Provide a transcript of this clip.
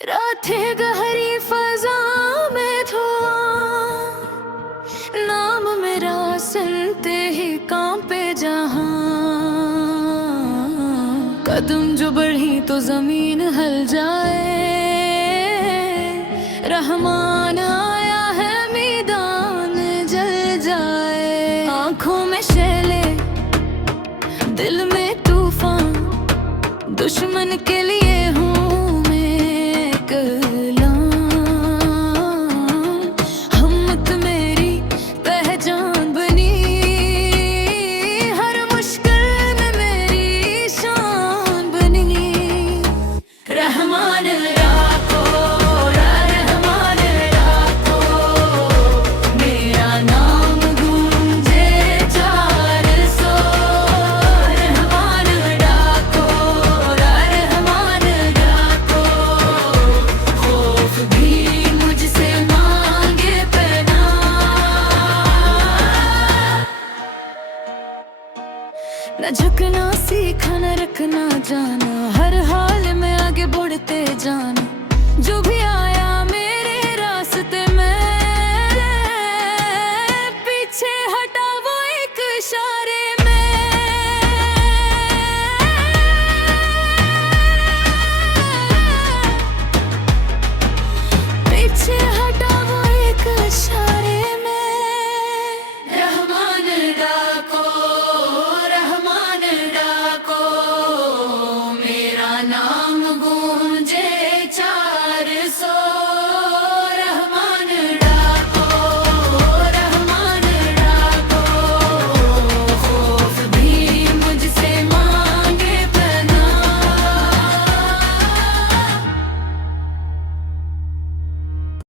रातें गहरी फजा में तो नाम मेरा सुनते ही कांपे जहां। कदम जो बढ़ी तो जमीन हल जाए, रहमान आया है मैदान जल जाए। आंखों में शैले दिल में तूफान, दुश्मन के लिए हूँ मैं कलाम। हिम्मत मेरी पहचान बनी, हर मुश्किल में मेरी शान बनी। रहमान राखो, रहमान राखो, मेरा नाम गूंजे चार सौ। रहमान राखो, रहमान राखो, खौफ भी मुझसे मांगे पनाह। न झुकना सीखा, न रखना जाना,